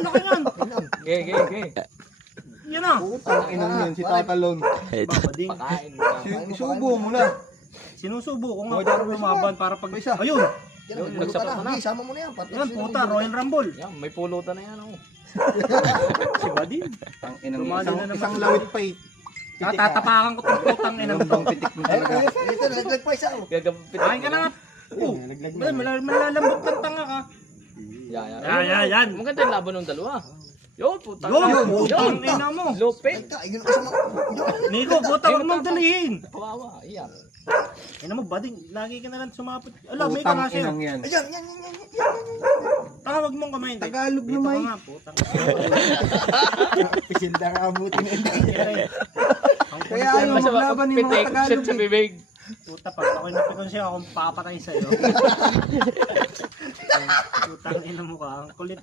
laki yan. Ge. Yan na. Putang inang yan, si Tatalon. Babading. Pakain mo na. Isubo mo na. Sinusubo ko nga para lumaban para pag... Ayun. Yan, Yun, magluto nagsapat ka na. na. Isama mo na yan. Pati Yan, puta, Royal Rumble. Yan, may pulutan na yan, oh. Si Badin. Tang inang Dumali na naman. isang lawit pa eh. Tatapakan ko itong putang inang to. Ang pitik mo talaga. Ito, nalaglag pa isa. Oh. Gagapit. Kain ka na nga. Oh, malalambot ng tanga ka. Yan. Maganda yung laban ng dalawa. Yo, putang Yun, putang ina mo. Lupit. Ayun ka sa mga... Yun. Nico, puta, huwag mong dalihin. Kawawa, iyan. Ina mo, Bading, lagi ka na lang sumapit. Ala, may ka Putang nga siya. inang yan. Ayan, yan. Tanga, wag mong kamay. Tagalog Dito naman. ka nga, putang. Pisilda ka abutin na hindi. Kaya ayaw maglaban yung mga Pitik, shit Tagalog sa eh. bibig. Puta, pag ako'y napikon siya, akong papatay sa'yo. Putang ina mo ka, ang kulit.